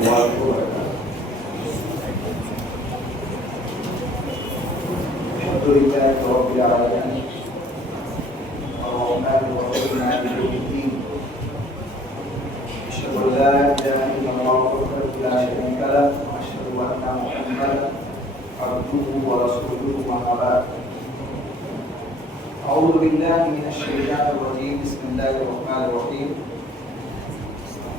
الله وبركاته. الحمد لله رب العالمين الرحمن الرحيم مالك يوم الدين. أشهد أن لا إله إلا الله وحده لا شريك له وأشهد أن محمدا عبده ورسوله أما بعد. أعوذ بالله من الشيطان الرجيم. بسم الله الرحمن الرحيم.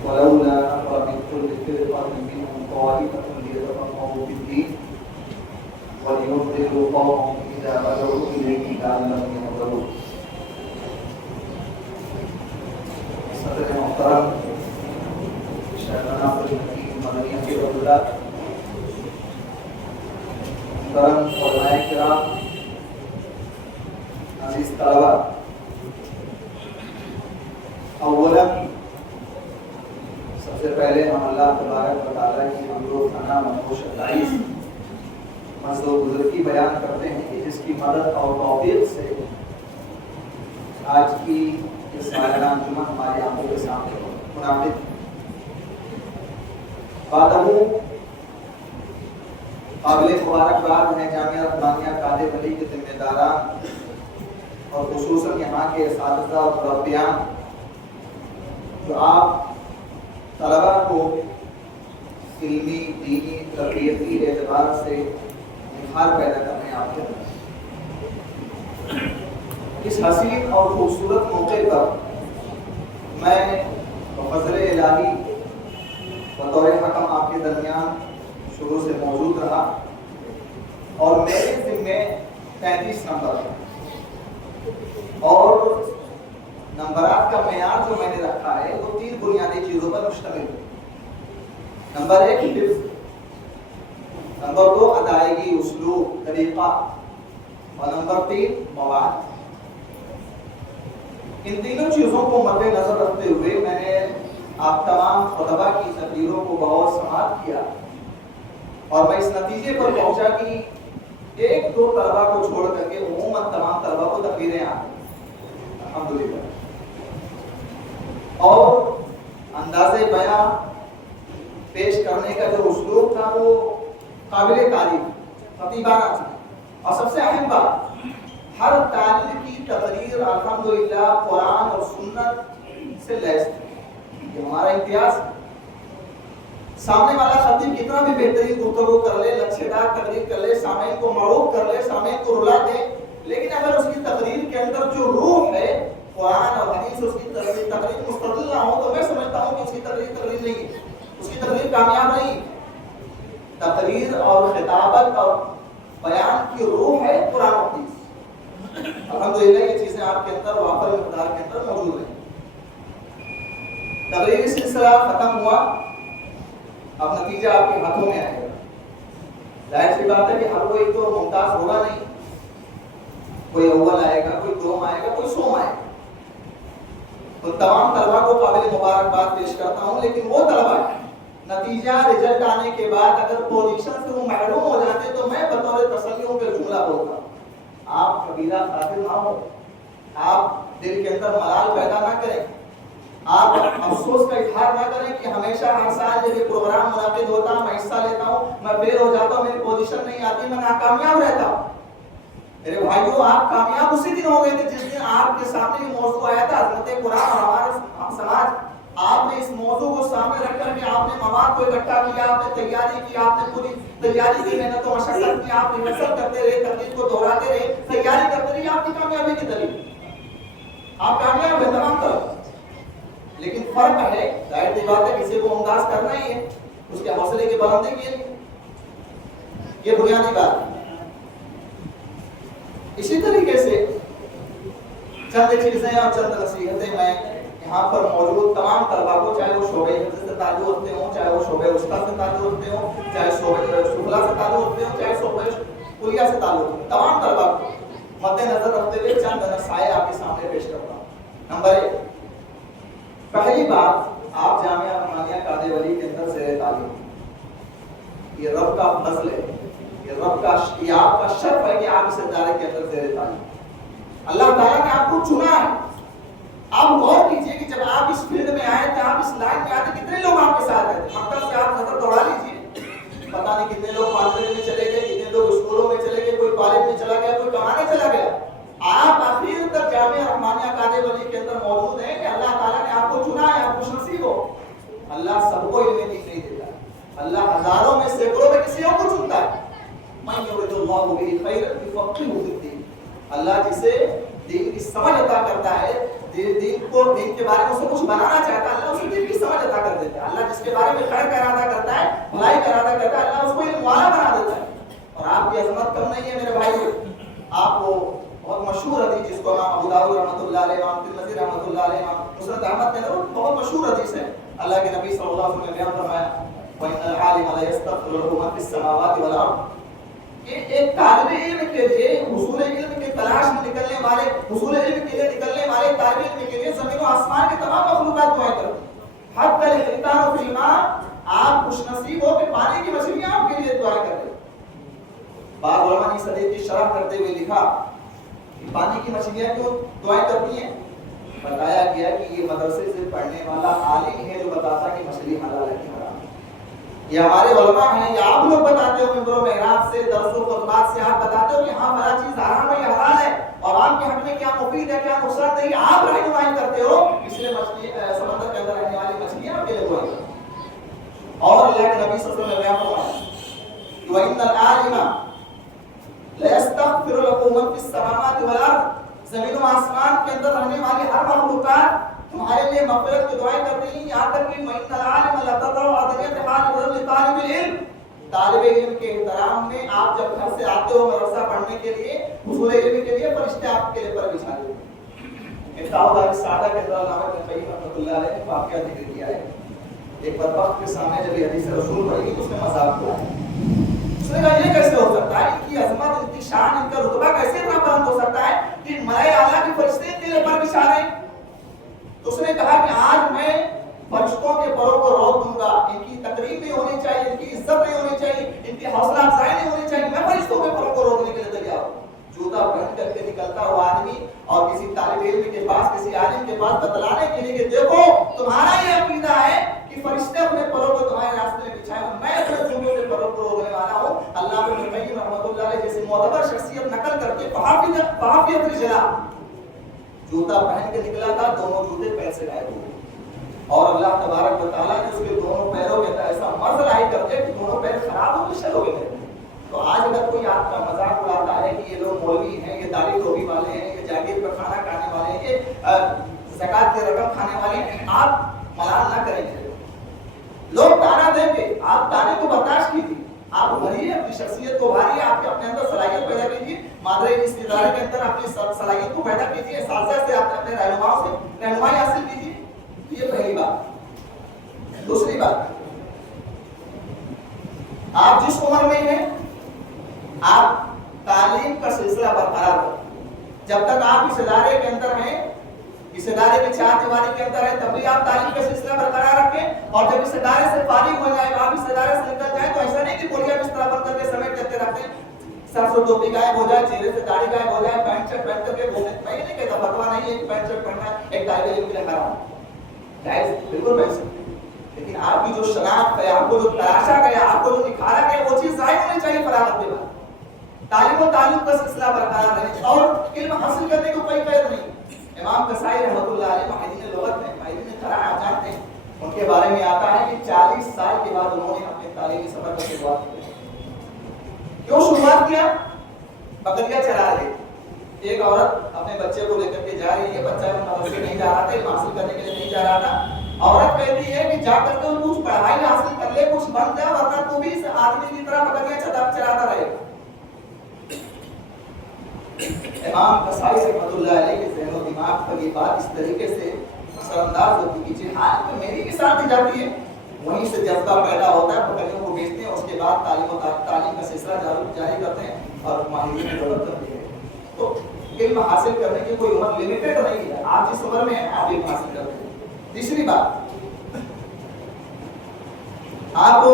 ولولا نفر من كل فرقة منهم طائفة ليتفقهوا في الدين ولينذروا قومهم إذا رجعوا إليه لعلهم يحذرون. صدر محترم شیخنا الحکیم مدنی حفیظ اللہ، محترم علماء کرام، عزیز طلبہ، اولا سب سے پہلے ہم اللہ تبارک و تعالیٰ کی حمد و ثنا و ستائش مزد و بزرگی بیان کرتے ہیں کہ جس کی مدد اور توفیق سے آج کی یہ سالانہ جمعہ ہماری آنکھوں کے سامنے منعقد بعدہ قابل مبارکباد ہیں جامعہ رحمانیہ قادر علی کے ذمہ داران اور خصوصاً یہاں کے اساتذہ اور مربیان جو آپ طلبہ کو علمی، دینی، تربیتی اعتبار سے نکھار پیدا کرنے آتے ہیں۔ اس حسین اور خوبصورت موقع پر میں بفضل الہی بطور حکم آپ کے درمیان شروع سے موجود رہا اور میرے ذمے 35 نمبر ہے اور نمبرات کا معیار جو میں نے رکھا ہے وہ 3 بنیادی چیزوں پر مشتمل ہے۔ نمبر 1 حفظ، نمبر 2 ادائیگی، اسلوب، طریقہ، اور نمبر 3 مواد۔ ان تینوں چیزوں کو مد نظر رکھتے ہوئے میں نے آپ تمام خطبہ کی تقریروں کو بغور سماعت کیا اور میں اس نتیجے پر پہنچا کہ 1-2 طلبہ کو چھوڑ کر کے عموماً تمام طلبہ کو تقریریں آ گئی الحمدللہ، اور انداز بیان پیش کرنے کا جو اسلوب تھا وہ قابل تعریف، خطیبانہ تھا۔ اور سب سے اہم بات، ہر طالب کی تقریر الحمدللہ قرآن اور سنت سے لیس تھی۔ یہ ہمارا امتیاز ہے۔ سامنے والا خطیب کتنا بھی بہترین گفتگو کر لے، لچھے دار تقریر کر لے، سامعین کو مرعوب کر لے، سامعین کو رلا دے، لیکن اگر اس کی تقریر کے اندر جو روح ہے قرآن اور حدیث اس کی تقریر مستقل نہ ہو تو میں سمجھتا ہوں کہ اس کی تقریر نہیں ہے، اس کی تقریر کامیاب نہیں۔ تقریر اور خطابت اور بیان کی روح ہے قرآن و حدیث۔ الحمدللہ یہ چیزیں آپ کے اندر وافر مقدار کے اندر موجود ہیں۔ تقریری سلسلہ ختم ہوا، اب نتیجہ آپ کے ہاتھوں میں آئے گا۔ ظاہر سی بات ہے کہ ہر کوئی تو ممتاز ہوگا نہیں، کوئی اول آئے گا، کوئی دوم آئے گا، کوئی سوم آئے گا۔ تو تمام طلبہ کو قابل مبارکباد پیش کرتا ہوں، لیکن وہ طلبہ نتیجہ رزلٹ آنے کے بعد اگر پوزیشن سے وہ محروم ہو جاتے تو میں بطور تسلیوں کے جملہ بولتا ہوں، آپ کبیرہ خاطر نہ ہو، آپ دل کے اندر ملال پیدا نہ کریں، آپ افسوس کا اظہار نہ کریں کہ ہمیشہ ہر سال جب یہ پروگرام منعقد ہوتا ہے میں حصہ لیتا ہوں، میں فیل ہو جاتا ہوں، میری پوزیشن نہیں آتی، میں ناکامیاب رہتا ہوں۔ میرے بھائیوں، آپ کامیاب اسی دن ہو گئے تھے جس دن آپ کے سامنے یہ موضوع آیا تھا عظمت قرآن اور ہمارا سماج۔ آپ نے اس موضوع کو سامنے رکھ کر کے آپ نے مواد کو اکٹھا کیا، آپ نے تیاری کی، آپ نے پوری تیاری کی، محنت و مشقت کی، آپ ریہرسل کرتے رہے، تقریر کو دہراتے رہے، تیاری کرتے رہے، آپ کی کامیابی کی دلیل۔ آپ کامیاب ہیں تمام طرف، لیکن فرق ہے، ظاہر سی بات ہے کسی کو ممتاز کرنا ہی ہے، اس کے حوصلے کی بلندی کے لیے، یہ بنیادی بات ہے۔ اسی طریقے سے چند چیزیں اور چند نصیحتیں میں یہاں پر موجود تمام طلبہ کو، چاہے وہ شعبہ حفظ سے تعلق رکھتے ہوں، چاہے وہ شعبہ وسطیٰ سے تعلق رکھتے ہوں، چاہے شعبہ سفلیٰ سے تعلق رکھتے ہوں، چاہے شعبہ کلیہ سے تعلق رکھتے ہوں، تمام طلبہ کو مد نظر رکھتے ہوئے چند نصائح آپ کے سامنے پیش کرتا ہوں۔ نمبر 1، پہلی بات، آپ جامعہ رحمانیہ قادر علی کے اندر زیر تعلیم، یہ رب کا فضل ہے، یہ رب کا آپ کا شرف ہے کہ آپ اس ادارے کے اندر زیر تعلیم، اللہ تعالیٰ نے آپ کو چنا ہے۔ آپ غور کیجئے کہ جب آپ اس فیلڈ میں آئے تھے، آپ اس لائن میں آئے تھے، کتنے لوگ آپ کے ساتھ آئے تھے؟ مکتب سے آپ نظر سب کو علم دین نہیں دیتا. اللہ ہزاروں میں سینکڑوں میں کسی اور کو چنتا ہے. من یرید اللہ بہ خیرا یفقہہ فی الدین. اللہ جسے دین کی سمجھ عطا کرتا ہے, دین کے بارے میں اسے کچھ بنانا چاہتا ہے, اللہ اسے دین کی سمجھ عطا کر دیتا ہے. اللہ جس کے بارے میں خیر کا ارادہ کرتا ہے, بھلائی کا ارادہ کرتا ہے, اللہ اس کو علم والا بنا دیتا ہے. اور آپ کی عظمت کم نہیں ہے میرے بھائی. آپ کو بہت مشہور حدیث جس کو امام ابو داؤد رحمۃ اللہ علیہ, امام ترمذی رحمۃ اللہ علیہ, امام مسند احمد نے بہت مشہور حدیث ہے. اللہ کے نبی صلی اللہ علیہ وسلم نے بیان فرمایا وَإِنَّ الْعَالِمَ لَيَسْتَغْفِرُ لَهُ مَن فِي السَّمَاوَاتِ وَالْأَرْضِ. ایک طالب علم کے لیے حصول علم کی تلاش میں نکلنے والے, حصول علم کے لیے نکلنے والے طالب علم کے لیے زمین و آسمان کے تمام مخلوقات دعائیں کرتے ہیں. حتی الحیتان فی الماء. آپ خوش نصیب ہو کہ پانی کی مچھلیاں آپ کے لیے دعائیں کر رہے ہیں. بعض علماء نے اس حدیث کی شرح کرتے ہوئے لکھا کہ پانی کی مچھلیاں کیوں دعائیں کرتی ہیں. بتایا گیا کہ یہ مدرسے سے پڑھنے والا عالم ہے جو بتاتا کہ مچھلی حلال ہے کہ حرام. یہ ہمارے علماء ہیں, یا آپ لوگ بتاتے ہو ممبر و محراب سے, درس و خطبات سے آپ بتاتے ہو کہ ہاں فلاں چیز حرام ہے یا حلال ہے, اور آپ کے حق میں کیا مفید ہے کیا نقصان نہیں, آپ رہنمائی کرتے ہو. اس لیے مچھلی سمندر کے اندر رہنے والی مچھلیاں آپ کے لیے دعائیں کرتی ہیں. اور اللہ کے نبی صلی اللہ علیہ وسلم نے بیان فرمایا وَإِنَّ الْعَالِمَ لَيَسْتَغْفِرُ لَهُ مَن فِي السَّمَاوَاتِ وَالْأَرْضِ. زمین و آسمان کے اندر رہنے والی ہر مخلوقات تمہارے لیے مغفرت کی دعائیں کرتی ہیں. یہاں تک کہ وَإِنَّ الْعَالِمَ لَتَضَعُ أَدْنِيَةَ حَالِ لِطَالِبِ الْعِلْمِ. طالب علم کے احترام میں آپ جب گھر سے آتے ہو مدرسہ پڑھنے کے لیے, حصول علم کے لیے, فرشتے آپ کے لیے پر بچھا دیتے ہیں. مفتاح دار السعادہ کے اندر علامہ ابن قیم رحمۃ اللہ علیہ نے واقعہ ذکر کیا ہے. ایک بدبخت کے سامنے جب یہ حدیث رسول پڑھی گئی تو اس نے مذاق کیا. اس نے کہا یہ کیسے ہو سکتا ہے, ان کی عظمت, ان کی شان, ان کا رتبہ کیسے اتنا بلند ہو سکتا ہے کہ ملائے اعلیٰ کے فرشتے ان کے لیے پر بچھا رہے ہیں. تو اس نے کہا کہ آج میں فرشتوں کے پروں کو روک دوں گا. ان کی تقریب نہیں ہونی چاہیے, ان کی عزت نہیں ہونی چاہیے, ان کی حوصلہ افزائی نہیں ہونی چاہیے. میں فرشتوں کے پروں کو روکنے کے لیے تیار ہوں. جوتا پہن کر کے نکلتا ہوا آدمی اور کسی طالب علم کے پاس, کسی عالم کے پاس بتلانے کے لیے کہ دیکھو تمہارا یہ عقیدہ ہے کہ فرشتے اپنے پروں کو تمہارے راستے میں بچھائے, میں اپنے جوتوں کے پروں کو روکنے والا ہوں. اللہ ابن قیم رحمۃ اللہ علیہ جیسے معتبر شخصیت نقل کر کے فحافیت رجلا جوتا پہن کے نکلا تھا, دونوں جوتے پیر سے غائب ہو گئے. اور اللہ تبارک و تعالیٰ نے اس کے دونوں پیروں کے اندر ایسا مرض لاحق کر دیا کہ دونوں پیر خراب ہو کے شل ہو گئے. تو آج اگر کوئی آپ کا مذاق اڑاتا ہے کہ یہ لوگ مولوی ہیں, یہ داڑھی ٹوپی والے ہیں, یہ جاگیر پر کھانا کھانے والے ہیں, یہ زکات کی رقم کھانے والے ہیں, آپ ملال نہ کریں گے. لوگ تانا دیں گے, آپ تانے کو برداشت کیجیے, آپ ابھریے, اپنی شخصیت کو ابھاریے, آپ اپنے اندر صلاحیت پیدا کیجیے, مادری اس ادارے کے اندر اپنی صلاحیت کو پیدا کیجیے, اساتذہ سے اپنے رہنماؤں سے رہنمائی حاصل کیجیے. یہ پہلی بات. دوسری بات, آپ جس عمر میں ہیں آپ تعلیم کا سلسلہ برقرار کریں. جب تک آپ اس ادارے کے اندر ہیں, اس ادارے کی چار دیواری کے اندر ہے, تب بھی آپ تعلیم کا سلسلہ برقرار رکھیں. اور جب اس ادارے سے فارغ ہو جائے, آپ اس ادارے سے نکل جائیں, تو ایسا نہیں کہ بوڑھیا بستر بند کر کے سمیٹ کرتے رکھتے ہیں, سر سے ٹوپی غائب ہو جائے, چہرے سے داڑھی غائب ہو جائے, پینٹ شرٹ پہن کر کے گھومیں. میں یہ نہیں کہتا, فتوا نہیں ہے کہ پینٹ شرٹ پہننا ایک طالب علم کے لیے حرام ہے, جائز بالکل پہن سکتے ہیں, لیکن آپ کی جو شناخت ہے, آپ کو جو تراشا گیا, آپ کو جو نکھارا گیا, وہ چیز ظاہر ہونی چاہیے فراغت کے بعد. تعلیم و تعلم کا سلسلہ برقرار رہے اور علم حاصل کرنے کو کوئی قید نہیں. امام قصائی رحمۃ اللہ علیہ ماہرین لغت میں, ماہرین قراءت جانتے ہیں, ان کے بارے میں آتا ہے کہ 40 سال کے بعد انہوں نے اپنے تعلیمی سفر کی شروعات کی. کیوں شروعات کیا؟ بکریاں چرا رہی. ایک عورت اپنے بچے کو لے کر کے جا رہی ہے, بچہ مدرسے نہیں جا رہا تھا, علم حاصل کرنے کے لیے نہیں جا رہا تھا. عورت کہتی ہے کہ جا کر کے کچھ پڑھائی حاصل کر لے, کچھ بن جا, ورنہ تو بھی اس آدمی کی طرح بکریاں چراتا رہے گا. امام قصائی رحمۃ اللہ علیہ کے ذہن و دماغ پر یہ بات اس طریقے سے اثر انداز ہوتی کہ جہاد میں میری بھی ساتھ دی جاتی ہے, وہیں سے جذبہ پیدا ہوتا ہے, بکریوں کو بیچتے ہیں, اس کے بعد تعلیم کا سلسلہ جاری کرتے ہیں اور ماہرین کی ضرورت کرتے ہیں. تو علم حاصل کرنے کی کوئی عمر لمیٹڈ نہیں ہے, آپ جس عمر میں ہیں آپ علم حاصل کرتے ہیں. تیسری بات, آپ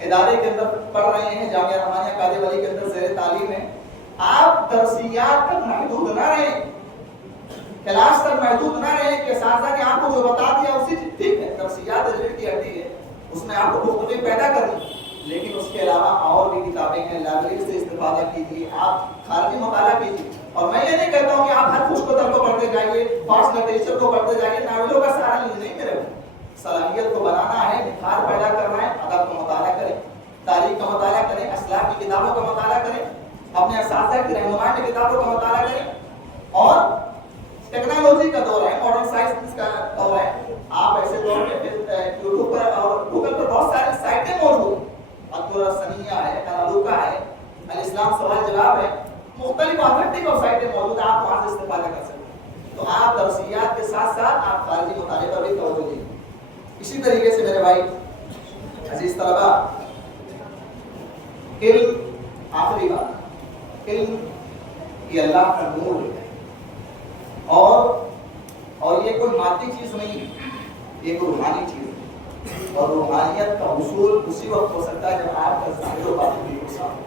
ادارے کے اندر پڑھ رہے ہیں, جامعہ رحمانیہ قادم علی کے اندر زیر تعلیم ہے, آپ درسیات تک محدود نہ رہیں, کلاس تک محدود نہ رہیں کہ اساتذہ نے آپ کو جو بتا دیا اسی ٹھیک ہے, درسیات ریلیٹ کی ہڈی ہے, اس میں آپ کو گفتگو پیدا کرنی, لیکن اس کے علاوہ اور بھی کتابیں ہیں, لائبریری سے استفادہ کیجیے, آپ خارجی مطالعہ کیجیے. اور میں یہ نہیں کہتا ہوں کہ آپ ہر خوش کو پڑھتے جائیے, فارس لٹریچر کو پڑھتے جائیے, ناولوں کا سہارا لیجیے, نہیں میرے بھائی, صلاحیت کو بنانا ہے، نکھار پیدا کرنا ہے، ادب کا مطالعہ کریں، تاریخ کا مطالعہ کریں، اسلاف کی کتابوں کا مطالعہ کریں، اپنے اساتذہ کی رہنمائی میں کتابوں کا مطالعہ کریں. اور ٹیکنالوجی کا دور ہے، ماڈرن سائنس کا دور ہے. آپ ایسے دور میں یوٹیوب پر اور گوگل پر بہت ساری سائٹیں موجود ہیں. الدراسنیہ ہے، تنالوکا ہے، الاسلام سوال جواب ہے، مختلف آتھینٹک ویب سائٹیں موجود ہیں، آپ وہاں سے استفادہ کر سکتے ہیں. تو آپ درسیات کے ساتھ ساتھ آپ خارجی مطالعے پر بھی توجہ دیں. اسی طریقے سے میرے بھائی عزیز طلبا، علم، آخری بات، علم یہ اللہ کا نور ہے، اور یہ کوئی مادی چیز نہیں ہے، یہ کوئی روحانی چیز ہے. اور روحانیت کا حصول اسی وقت ہو سکتا ہے جب آپ کا ظاہر و باطن بالکل صاف ہو.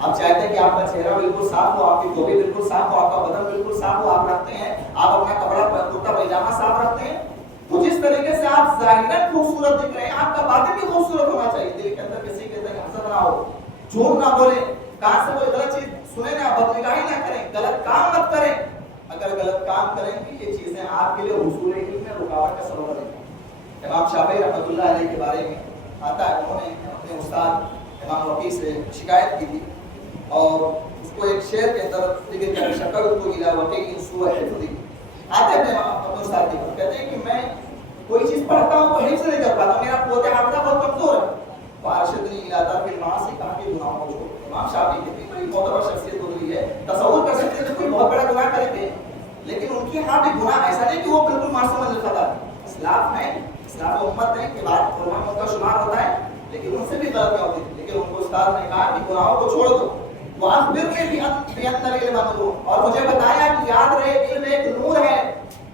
آپ چاہتے ہیں کہ آپ کا چہرہ بالکل صاف ہو، آپ کی ٹوپی بالکل صاف ہو، آپ کا بدن بالکل صاف ہو، آپ رکھتے ہیں، آپ اپنا کپڑا کرتا پائجامہ صاف رکھتے ہیں، تو جس طریقے سے آپ ظاہراً خوبصورت دکھ رہے ہیں، آپ کا باطن بھی خوبصورت ہونا چاہیے. دل کے اندر کسی کے اندر حسد نہ ہو، جھوٹ نہ بولیں، کہاں سے کوئی غلط چیز سنیں نہ، بدنگاہی نہ کریں، غلط کام مت کریں. اگر غلط کام کریں گے یہ چیزیں آپ کے لیے حصول علم میں رکاوٹ کا سبب بنیں. امام شافعی رحمۃ اللہ علیہ کے بارے میں آتا ہے، انہوں نے اپنے استاد امام وقی سے شکایت کی تھی، اور اس کو ایک شعر کے اندر ذکر کر شکرت الی وقی سوء حفظی. آتے ہیں اپنے استاد کی، کہتے ہیں کہ میں کوئی چیز پڑھتا ہوں تو حفظ نہیں کر پاتا، میرا قوت حافظہ بہت کمزور ہے. فارشدنی الی ترک المعاصی، کہا کہ گناہوں کو چھوڑو. امام شافعی کتنی بڑی معتبر شخصیت گزری ہے، تصور کر سکتے ہیں کوئی بہت بڑا گناہ کرے تھے، لیکن ان کی ہاں بھی گناہ ایسا نہیں کہ وہ بالکل معصوم الخطا تھے. اسلاف ہیں، اسلاف امت ہیں کہ بعد علماء میں ان کا شمار ہوتا ہے، لیکن ان سے بھی غلطیاں ہوتی تھی. لیکن ان کو استاد نے کہا کہ گناہوں کو چھوڑ دو، وَأَخْبِرْنِي بِأَنَّ الْعِلْمَ نُورٌ، اور مجھے بتایا کہ یاد رہے علم ایک نور ہے،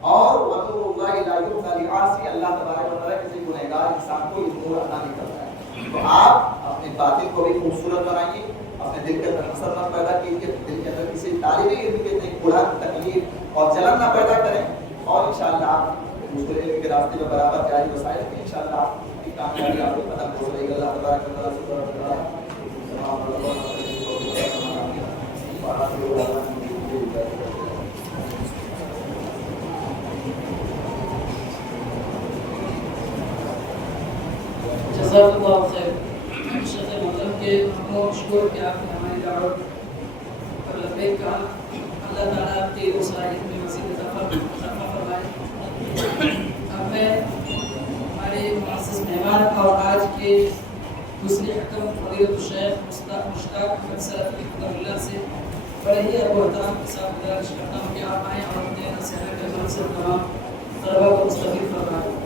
اور وَنُورُ اللَّهِ لَا يُؤْتَىٰ لِعَاصٍ، اللہ تبارک و تعالیٰ کسی گنہگار انسان کو یہ نور عطا نہیں کرتا ہے. تو آپ اپنے باطن کو بھی خوبصورت بنائیے، اپنے دل کے اندر حسد نہ پیدا کیجیے، دل کے اندر کسی طالب علم کے لیے بلند تکلیف اور جلن نہ پیدا کریں، اور انشاءاللہ آپ دوسرے علم کے راستے میں برابر جاری وسائل کے انشاءاللہ آپ کی کامیابی آپ کو قدم پوچھ رہی ہے. اللہ تبارک و تعالیٰ جزاک اللہ خیر. شیخ محترم کے بہت شکر کہ آپ نے ہماری دعوت پر لبیک کہا. اللہ تعالیٰ آپ کی صلاحیت میں مزید اضافہ فرمائے. اب میں ہمارے معزز مہمان اور آج کے دوسری حکم فضیلت الشیخ مشتاق احمد سلفی رحمۃ اللہ سے بڑے ہی ادب و احترام کے ساتھ گزارش کرتا ہوں کہ آپ آئیں اور اپنے نصیحت کے عمل سے تمام طلباء کو مستفید فرمائیں.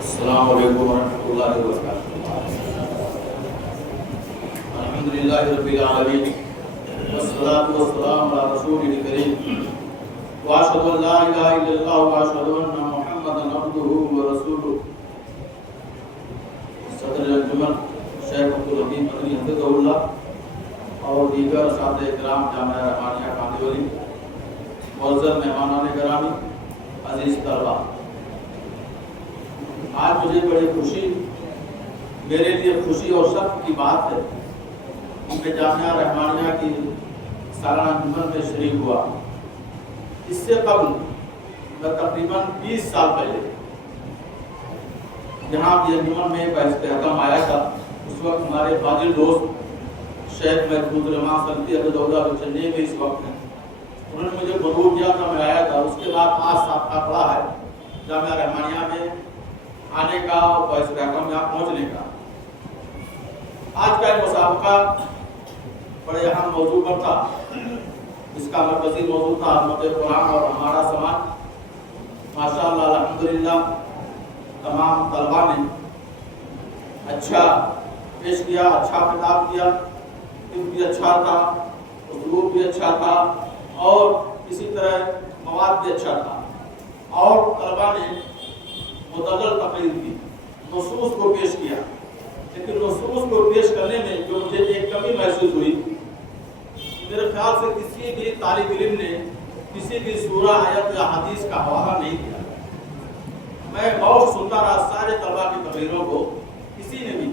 السلام علیکم ورحمۃ اللہ وبرکاتہ. الحمدللہ رب العالمین والصلاۃ والسلام علی رسول الکریم واشهد ان لا الہ الا اللہ واشهد ان محمدا عبدہ ورسولہ. صدر انجمن شیخ عبدالحمید مدنی حفظہ اللہ اور دیگر اساتذہ کرام جامعہ رحمانیہ کاندھیولی، معزز مہمانان گرامی، عزیز طلباء، آج مجھے بڑی خوشی، میرے لیے خوشی اور شرف کی بات ہے کہ میں جامعہ رحمانیہ کی سالانہ انجمن میں شریک ہوا. اس سے قبل میں تقریباً 20 سال پہلے یہاں کی انجمن میں استحکام آیا تھا. اس وقت ہمارے فاضل دوست شیخ محفوظ رحمان سلفی حفظہ اللہ چنئی میں اس وقت ہیں، انہوں نے مجھے مدعو کیا تھا، میں آیا تھا. اس کے بعد آج صافہ پڑا ہے جامعہ رحمانیہ میں آنے کا اور اس رقم یہاں پہنچنے کا. آج کا یہ مسابقہ بڑے اہم موضوع پر تھا. اس کا مرکزی موضوع تھا عظمت قرآن اور ہمارا سماج. ماشاءاللہ الحمدللہ تمام طلباء نے اچھا پیش کیا، اچھا خطاب کیا. علم بھی اچھا تھا، اسلوب بھی اچھا تھا، اور اسی طرح مواد بھی اچھا تھا. اور طلباء نے متعدد تقریر کی، نصوص کو پیش کیا. لیکن نصوص کو پیش کرنے میں جو مجھے ایک کمی محسوس ہوئی، میرے خیال سے کسی بھی طالب علم نے کسی بھی سورہ، آیت یا حدیث کا حوالہ نہیں کیا. میں غور سنتا رہا سارے طلباء کی تقریروں کو، کسی نے بھی.